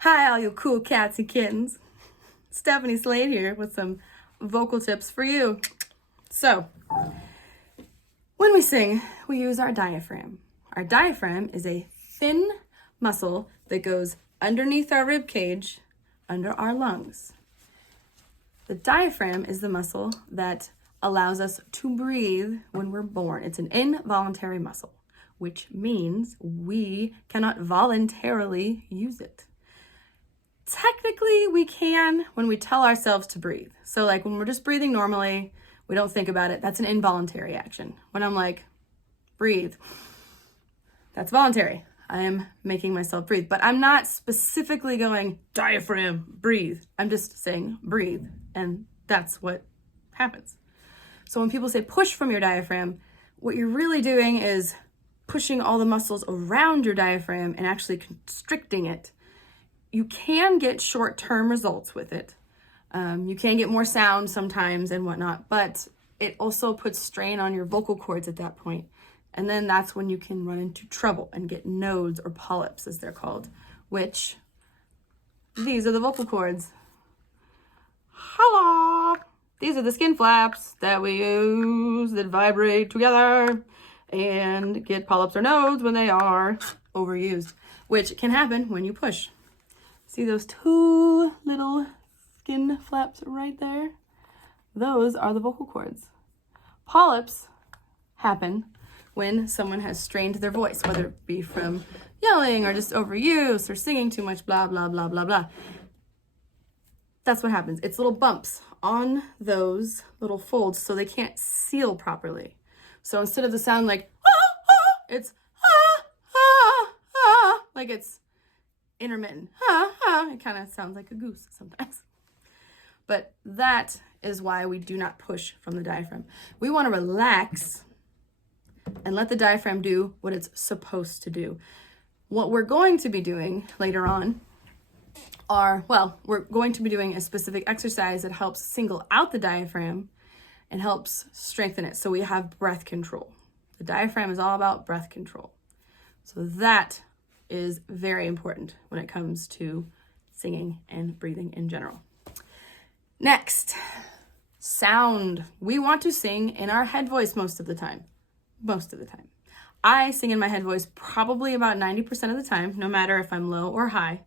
Hi, all you cool cats and kittens. Stephanie Slade here with some vocal tips for you. So, when we sing, we use our diaphragm. Our diaphragm is a thin muscle that goes underneath our rib cage, under our lungs. The diaphragm is the muscle that allows us to breathe when we're born. It's an involuntary muscle, which means we cannot voluntarily use it. Technically, we can when we tell ourselves to breathe. So like when we're just breathing normally, we don't think about it. That's an involuntary action. When I'm like, breathe, that's voluntary. I am making myself breathe, but I'm not specifically going, diaphragm, breathe. I'm just saying breathe, and that's what happens. So when people say push from your diaphragm, what you're really doing is pushing all the muscles around your diaphragm and actually constricting it. You can get short-term results with it. You can get more sound sometimes and whatnot, but it also puts strain on your vocal cords at that point. And then that's when you can run into trouble and get nodes or polyps, as they're called, which these are the vocal cords. Hello! These are the skin flaps that we use that vibrate together and get polyps or nodes when they are overused, which can happen when you push. See those two little skin flaps right there? Those are the vocal cords. Polyps happen when someone has strained their voice, whether it be from yelling or just overuse or singing too much, blah, blah, blah, blah, blah. That's what happens. It's little bumps on those little folds so they can't seal properly. So instead of the sound like, ah, ah, it's ah, ah, ah, like it's intermittent. It kind of sounds like a goose sometimes. But that is why we do not push from the diaphragm. We want to relax and let the diaphragm do what it's supposed to do. What we're going to be doing later on we're going to be doing a specific exercise that helps single out the diaphragm and helps strengthen it. So we have breath control. The diaphragm is all about breath control. So that is very important when it comes to singing and breathing in general. Next, sound. We want to sing in our head voice most of the time. Most of the time. I sing in my head voice probably about 90% of the time, no matter if I'm low or high.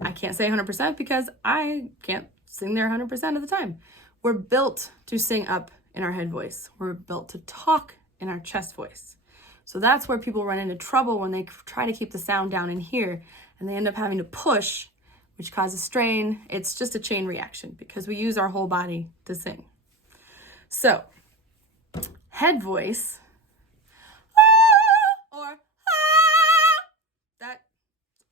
I can't say 100% because I can't sing there 100% of the time. We're built to sing up in our head voice. We're built to talk in our chest voice. So that's where people run into trouble when they try to keep the sound down in here and they end up having to push, which causes strain. It's just a chain reaction because we use our whole body to sing. So, head voice, or that's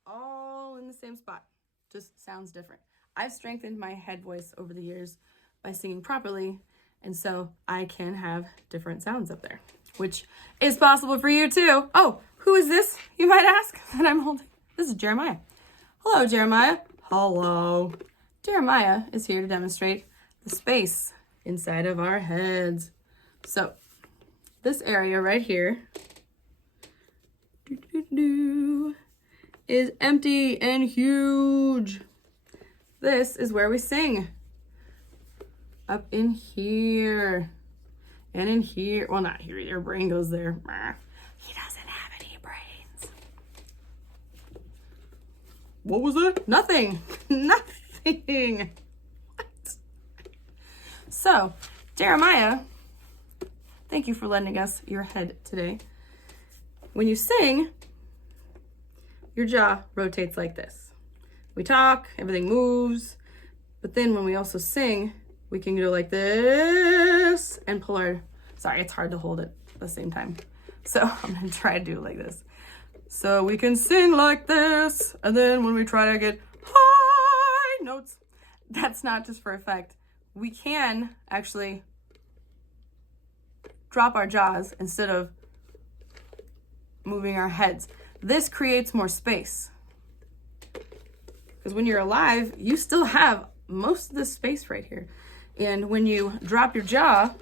all in the same spot, just sounds different. I've strengthened my head voice over the years by singing properly, and so I can have different sounds up there, which is possible for you too. Oh, who is this, you might ask, that I'm holding? This is Jeremiah. Hello, Jeremiah. Hello. Jeremiah is here to demonstrate the space inside of our heads. So, this area right here is empty and huge. This is where we sing. Up in here. And in here, well, not here, your brain goes there. He doesn't have any brains. What was that? Nothing. Nothing. What? So, Jeremiah, thank you for lending us your head today. When you sing, your jaw rotates like this. We talk, everything moves, but then when we also sing, we can go like this and pull our, sorry, it's hard to hold it at the same time. So I'm gonna try to do it like this. So we can sing like this, and then when we try to get high notes, that's not just for effect. We can actually drop our jaws instead of moving our heads. This creates more space. Because when you're alive, you still have most of this space right here. And when you drop your jaw,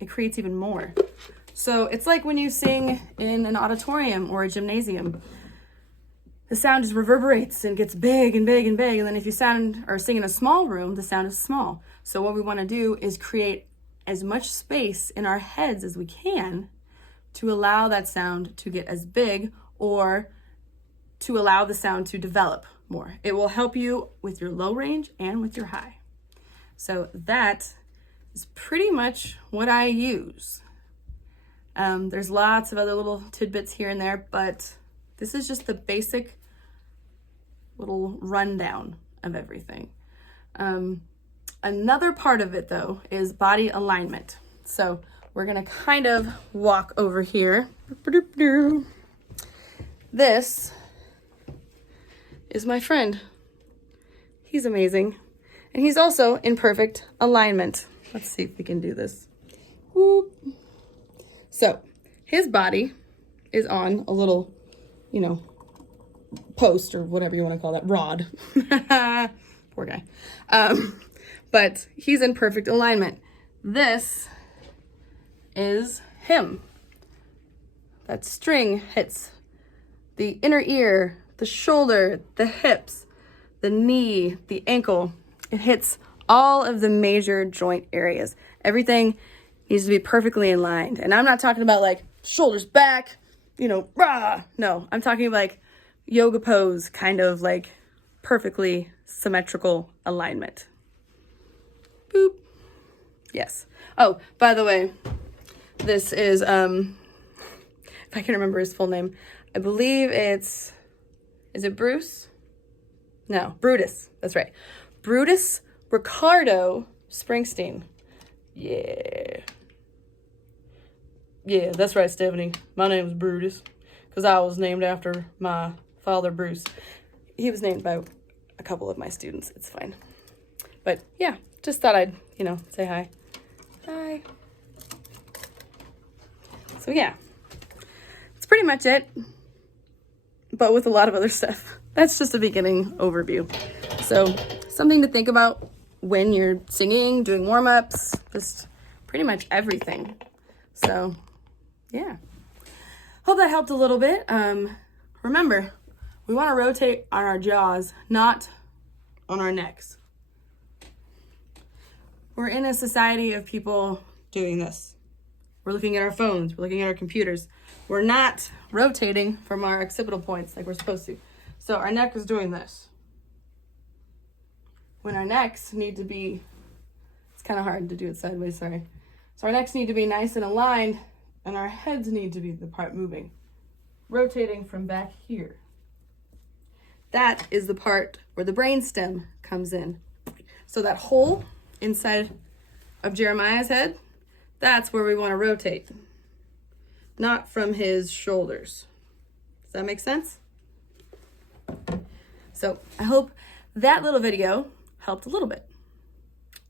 it creates even more. So it's like when you sing in an auditorium or a gymnasium. the sound just reverberates and gets big and big and big. And then if you sound or sing in a small room, the sound is small. So what we want to do is create as much space in our heads as we can to allow that sound to get as big, or to allow the sound to develop more. It will help you with your low range and with your high. So that is pretty much what I use. There's lots of other little tidbits here and there, but this is just the basic little rundown of everything. Another part of it though is body alignment. So we're gonna kind of walk over here. This is my friend. He's amazing. And he's also in perfect alignment. Let's see if we can do this. Whoop. So his body is on a little, you know, post or whatever you want to call that, rod. Poor guy. But he's in perfect alignment. This is him. That string hits the inner ear, the shoulder, the hips, the knee, the ankle. It hits all of the major joint areas. Everything needs to be perfectly aligned. And I'm not talking about like shoulders back, you know, rah. No, I'm talking like yoga pose, kind of like perfectly symmetrical alignment. Boop. Yes. Oh, by the way, this is, if I can remember his full name, I believe is it Bruce? No, Brutus. That's right. Brutus Ricardo Springsteen. Yeah. Yeah, that's right, Stephanie. My name is Brutus because I was named after my father, Bruce. He was named by a couple of my students. It's fine. But yeah, just thought I'd, you know, say hi. Hi. So yeah, that's pretty much it, but with a lot of other stuff. That's just a beginning overview. So something to think about when you're singing, doing warm-ups, just pretty much everything. So yeah, hope that helped a little bit. Remember, we want to rotate on our jaws, not on our necks. We're in a society of people doing this. We're looking at our phones, we're looking at our computers. We're not rotating from our occipital points like we're supposed to. So our neck is doing this. When our necks need to be, it's kind of hard to do it sideways, sorry. So our necks need to be nice and aligned, and our heads need to be the part moving. Rotating from back here. That is the part where the brainstem comes in. So that hole inside of Jeremiah's head, that's where we want to rotate. Not from his shoulders. Does that make sense? So I hope that little video helped a little bit.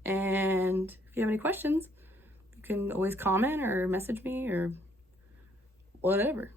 And if you have any questions, you can always comment or message me or whatever.